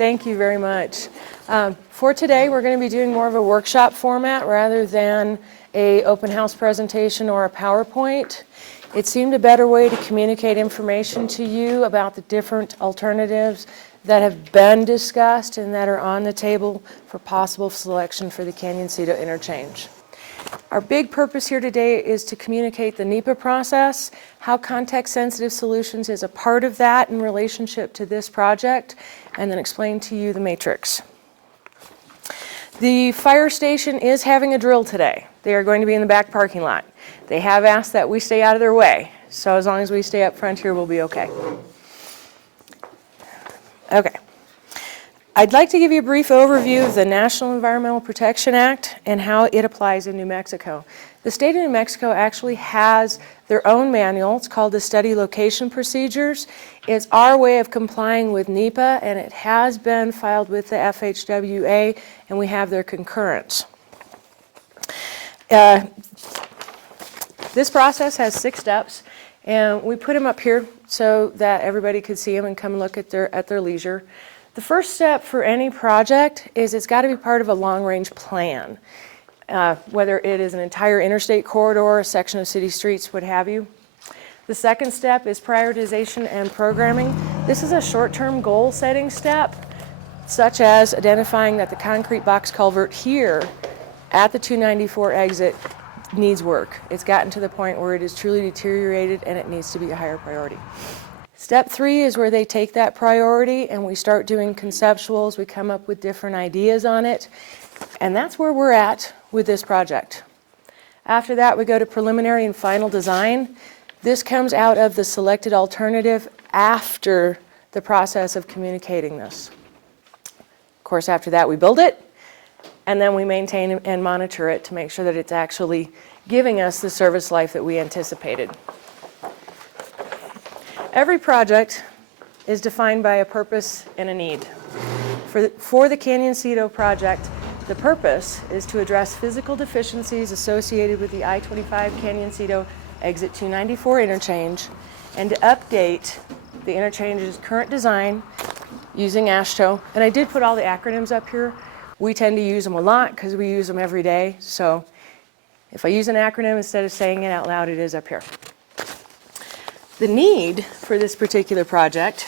Thank you very much. For today, we're going to be doing more of a workshop format rather than a open house presentation or a PowerPoint. It seemed a better way to communicate information to you about the different alternatives that have been discussed and that are on the table for possible selection for the Canoncito Interchange. Our big purpose here today is to communicate the NEPA process, how context-sensitive solutions is a part of that in relationship to this project, and then explain to you the matrix. The fire station is having a drill today. They are going to be in the back parking lot. They have asked that we stay out of their way, so as long as we stay up front here, we'll be okay. Okay. I'd like to give you a brief overview of the National Environmental Protection Act and how it applies in New Mexico. The state of New Mexico actually has their own manual. It's called the Study Location Procedures. It's our way of complying with NEPA, and it has been filed with the FHWA, and we have their concurrence. This process has 6 steps, and we put them up here so that everybody could see them and come look at their leisure. The first step for any project is it's got to be part of a long-range plan, whether it is an entire interstate corridor, a section of city streets, what have you. The second step is prioritization and programming. This is a short-term goal-setting step, such as identifying that the concrete box culvert here at the 294 exit needs work. It's gotten to the point where it is truly deteriorated and it needs to be a higher priority. Step 3 is where they take that priority and we start doing conceptuals. We come up with different ideas on it. And that's where we're at with this project. After that, we go to preliminary and final design. This comes out of the selected alternative after the process of communicating this. Of course, after that, we build it, and then we maintain and monitor it to make sure that it's actually giving us the service life that we anticipated. Every project is defined by a purpose and a need. For the Canoncito project, the purpose is to address physical deficiencies associated with the I-25 Canoncito exit 294 interchange and to update the interchange's current design using AASHTO. And I did put all the acronyms up here. We tend to use them a lot because we use them every day. So if I use an acronym instead of saying it out loud, it is up here. The need for this particular project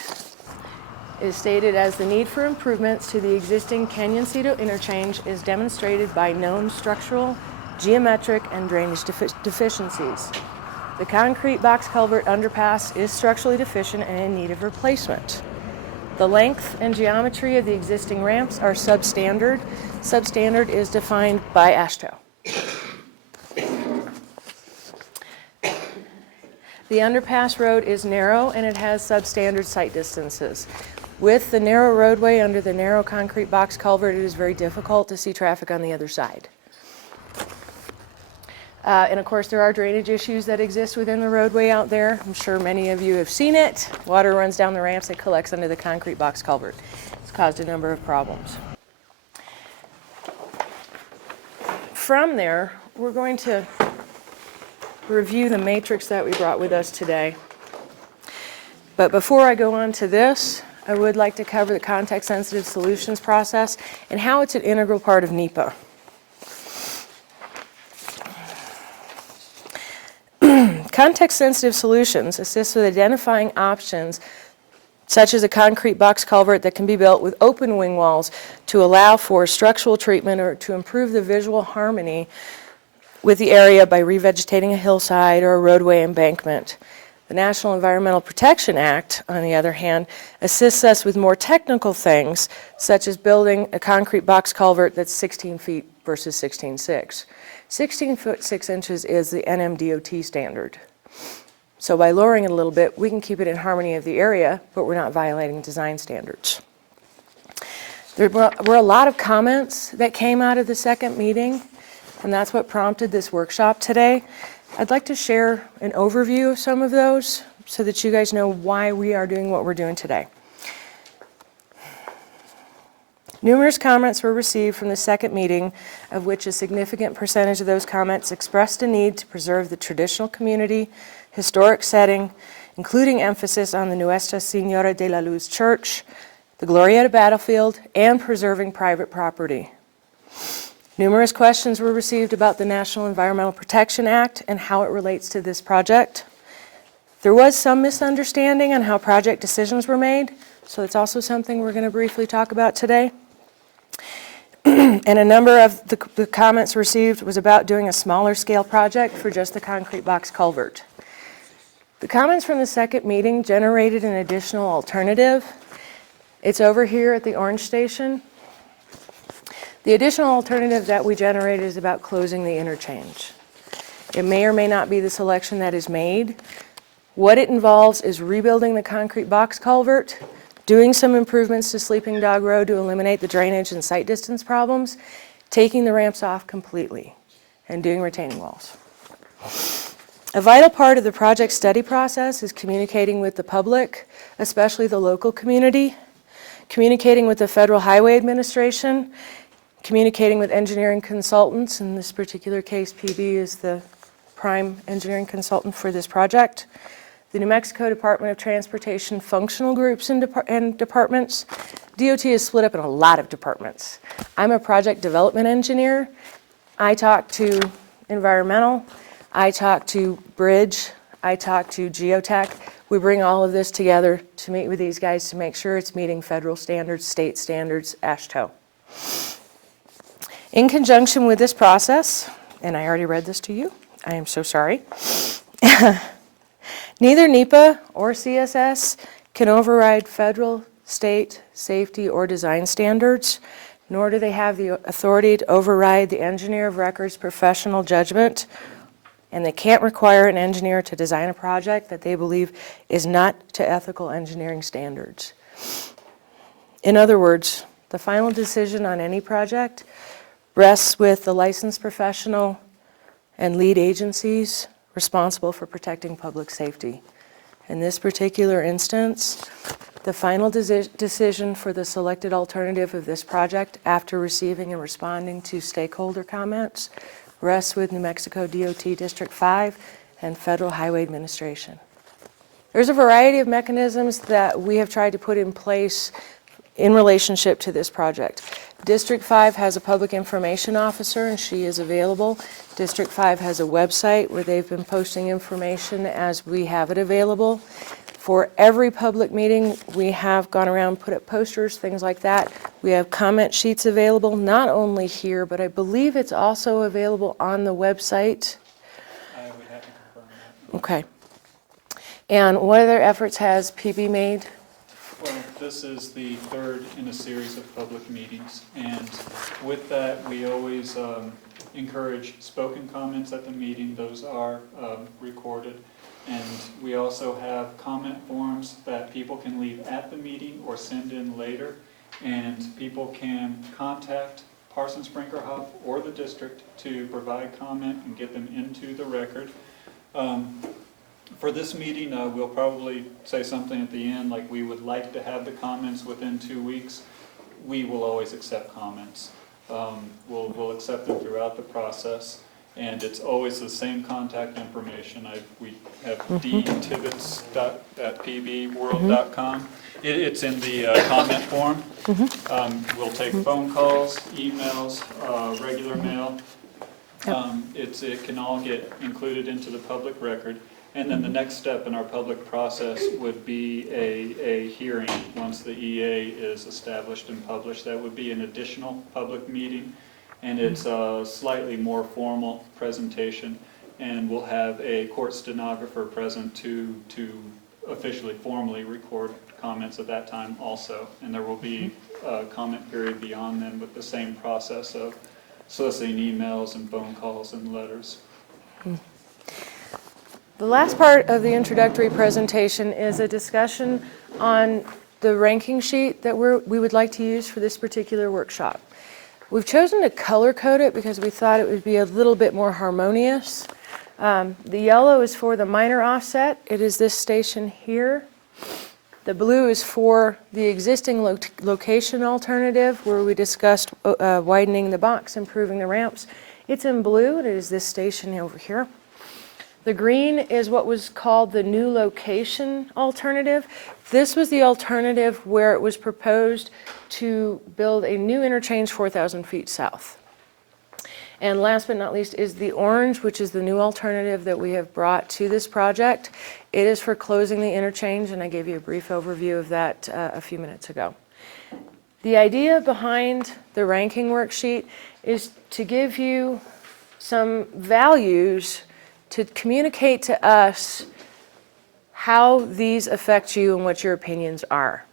is stated as the need for improvements to the existing Canoncito interchange is demonstrated by known structural, geometric, and drainage deficiencies. The concrete box culvert underpass is structurally deficient and in need of replacement. The length and geometry of the existing ramps are substandard. Substandard is defined by AASHTO. The underpass road is narrow and it has substandard sight distances. With the narrow roadway under the narrow concrete box culvert, it is very difficult to see traffic on the other side. And of course, there are drainage issues that exist within the roadway out there. I'm sure many of you have seen it. Water runs down the ramps and collects under the concrete box culvert. It's caused a number of problems. From there, we're going to review the matrix that we brought with us today. But before I go on to this, I would like to cover the context-sensitive solutions process and how it's an integral part of NEPA. Context-sensitive solutions assist with identifying options such as a concrete box culvert that can be built with open wing walls to allow for structural treatment or to improve the visual harmony with the area by revegetating a hillside or a roadway embankment. The National Environmental Protection Act, on the other hand, assists us with more technical things, such as building a concrete box culvert that's 16 feet versus 16.6. 16 foot 6 inches is the NMDOT standard. So by lowering it a little bit, we can keep it in harmony of the area, but we're not violating design standards. There were a lot of comments that came out of the second meeting, and that's what prompted this workshop today. I'd like to share an overview of some of those so that you guys know why we are doing what we're doing today. Numerous comments were received from the second meeting, of which a significant percentage of those comments expressed a need to preserve the traditional community, historic setting, including emphasis on the Nuestra Señora de la Luz Church, the Glorieta Battlefield, and preserving private property. Numerous questions were received about the National Environmental Protection Act and how it relates to this project. There was some misunderstanding on how project decisions were made, so it's also something we're going to briefly talk about today. And a number of the comments received was about doing a smaller scale project for just the concrete box culvert. The comments from the second meeting generated an additional alternative. It's over here at the orange station. The additional alternative that we generated is about closing the interchange. It may or may not be the selection that is made. What it involves is rebuilding the concrete box culvert, doing some improvements to Sleeping Dog Road to eliminate the drainage and sight distance problems, taking the ramps off completely, and doing retaining walls. A vital part of the project study process is communicating with the public, especially the local community, communicating with the Federal Highway Administration, communicating with engineering consultants. In this particular case, PB is the prime engineering consultant for this project. The New Mexico Department of Transportation functional groups and departments. DOT is split up in a lot of departments. I'm a project development engineer. I talk to environmental, I talk to bridge, I talk to geotech. We bring all of this together to meet with these guys to make sure it's meeting federal standards, state standards, AASHTO. In conjunction with this process, and I already read this to you, I am so sorry. Neither NEPA or CSS can override federal, state, safety, or design standards, nor do they have the authority to override the engineer of record's professional judgment, and they can't require an engineer to design a project that they believe is not to ethical engineering standards. In other words, the final decision on any project rests with the licensed professional and lead agencies responsible for protecting public safety. In this particular instance, the final decision for the selected alternative of this project after receiving and responding to stakeholder comments rests with New Mexico DOT District 5 and Federal Highway Administration. There's a variety of mechanisms that we have tried to put in place in relationship to this project. District 5 has a public information officer, and she is available. District 5 has a website where they've been posting information as we have it available. For every public meeting, we have gone around, put up posters, things like that. We have comment sheets available, not only here, but I believe it's also available on the website. I would have to confirm that. Okay. And what other efforts has PB made? Well, this is the third in a series of public meetings, and with that, we always encourage spoken comments at the meeting. Those are recorded, and we also have comment forms that people can leave at the meeting or send in later, and people can contact Parsons Brinkerhoff or the district to provide comment and get them into the record. For this meeting, we'll probably say something at the end like we would like to have the comments within 2 weeks. We will always accept comments. We'll accept them throughout the process, and it's always the same contact information. We have dtibbets@pbworld.com. It's in the comment form. We'll take phone calls, emails, regular mail. It can all get included into the public record. And then the next step in our public process would be a hearing once the EA is established and published. That would be an additional public meeting, and it's a slightly more formal presentation, and we'll have a court stenographer present to officially, formally record comments at that time also. And there will be a comment period beyond then with the same process of soliciting emails and phone calls and letters. The last part of the introductory presentation is a discussion on the ranking sheet that we would like to use for this particular workshop. We've chosen to color code it because we thought it would be a little bit more harmonious. The yellow is for the minor offset. It is this station here. The blue is for the existing location alternative where we discussed widening the box, improving the ramps. It's in blue, and it is this station over here. The green is what was called the new location alternative. This was the alternative where it was proposed to build a new interchange 4,000 feet south. And last but not least is the orange, which is the new alternative that we have brought to this project. It is for closing the interchange, and I gave you a brief overview of that a few minutes ago. The idea behind the ranking worksheet is to give you some values to communicate to us how these affect you and what your opinions are.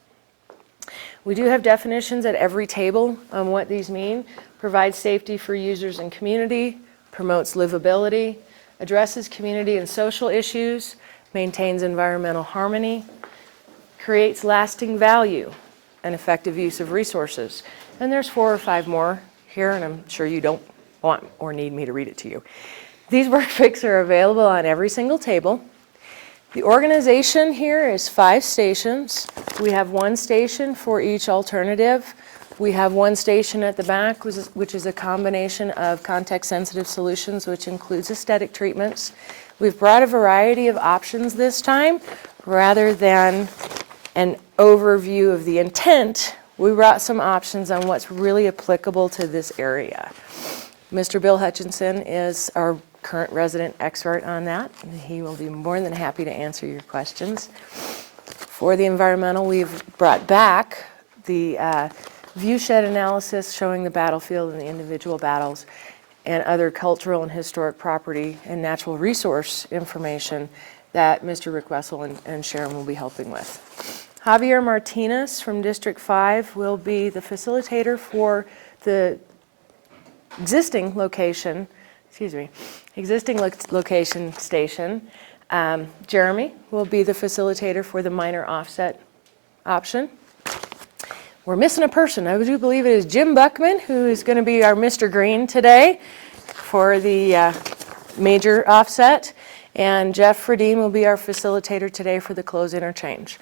We do have definitions at every table on what these mean. Provides safety for users and community, promotes livability, addresses community and social issues, maintains environmental harmony, creates lasting value and effective use of resources. And there's 4 or 5 more here, and I'm sure you don't want or need me to read it to you. These workbooks are available on every single table. The organization here is 5 stations. We have 1 station for each alternative. We have 1 station at the back, which is a combination of context-sensitive solutions, which includes aesthetic treatments. We've brought a variety of options this time. Rather than an overview of the intent, we brought some options on what's really applicable to this area. Mr. Bill Hutchinson is our current resident expert on that, and he will be more than happy to answer your questions. For the environmental, we've brought back the viewshed analysis showing the battlefield and the individual battles and other cultural and historic property and natural resource information that Mr. Rick Wessel and Sharon will be helping with. Javier Martinez from District 5 will be the facilitator for the existing location station. Jeremy will be the facilitator for the minor offset option. We're missing a person. I do believe it is Jim Buckman, who is going to be our Mr. Green today for the major offset. And Jeff Fredine will be our facilitator today for the close interchange.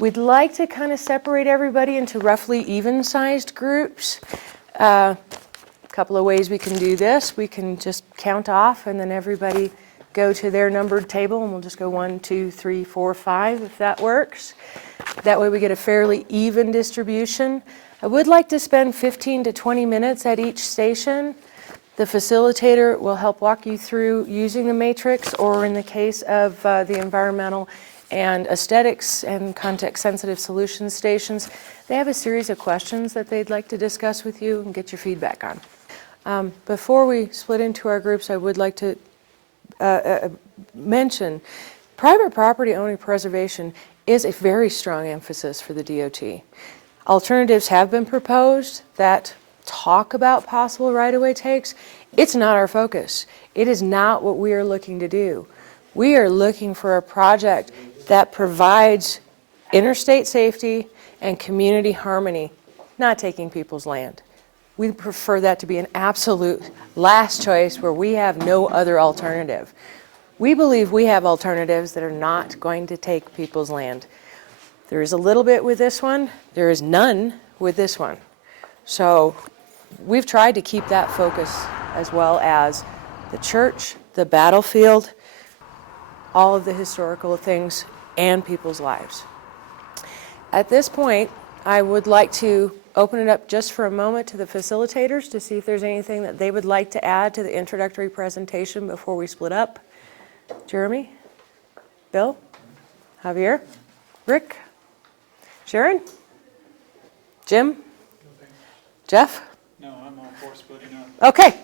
We'd like to kind of separate everybody into roughly even-sized groups. Couple of ways we can do this. We can just count off and then everybody go to their numbered table, and we'll just go 1, 2, 3, 4, 5 if that works. That way we get a fairly even distribution. I would like to spend 15 to 20 minutes at each station. The facilitator will help walk you through using the matrix, or in the case of the environmental and aesthetics and context-sensitive solutions stations, they have a series of questions that they'd like to discuss with you and get your feedback on. Before we split into our groups, I would like to mention private property owner preservation is a very strong emphasis for the DOT. Alternatives have been proposed that talk about possible right-of-way takes. It's not our focus. It is not what we are looking to do. We are looking for a project that provides interstate safety and community harmony, not taking people's land. We prefer that to be an absolute last choice where we have no other alternative. We believe we have alternatives that are not going to take people's land. There is a little bit with this one. There is none with this one. So we've tried to keep that focus, as well as the church, the battlefield, all of the historical things, and people's lives. At this point, I would like to open it up just for a moment to the facilitators to see if there's anything that they would like to add to the introductory presentation before we split up. Jeremy? Bill? Javier? Rick? Sharon? Jim? Jeff? No, I'm all for splitting up. Okay.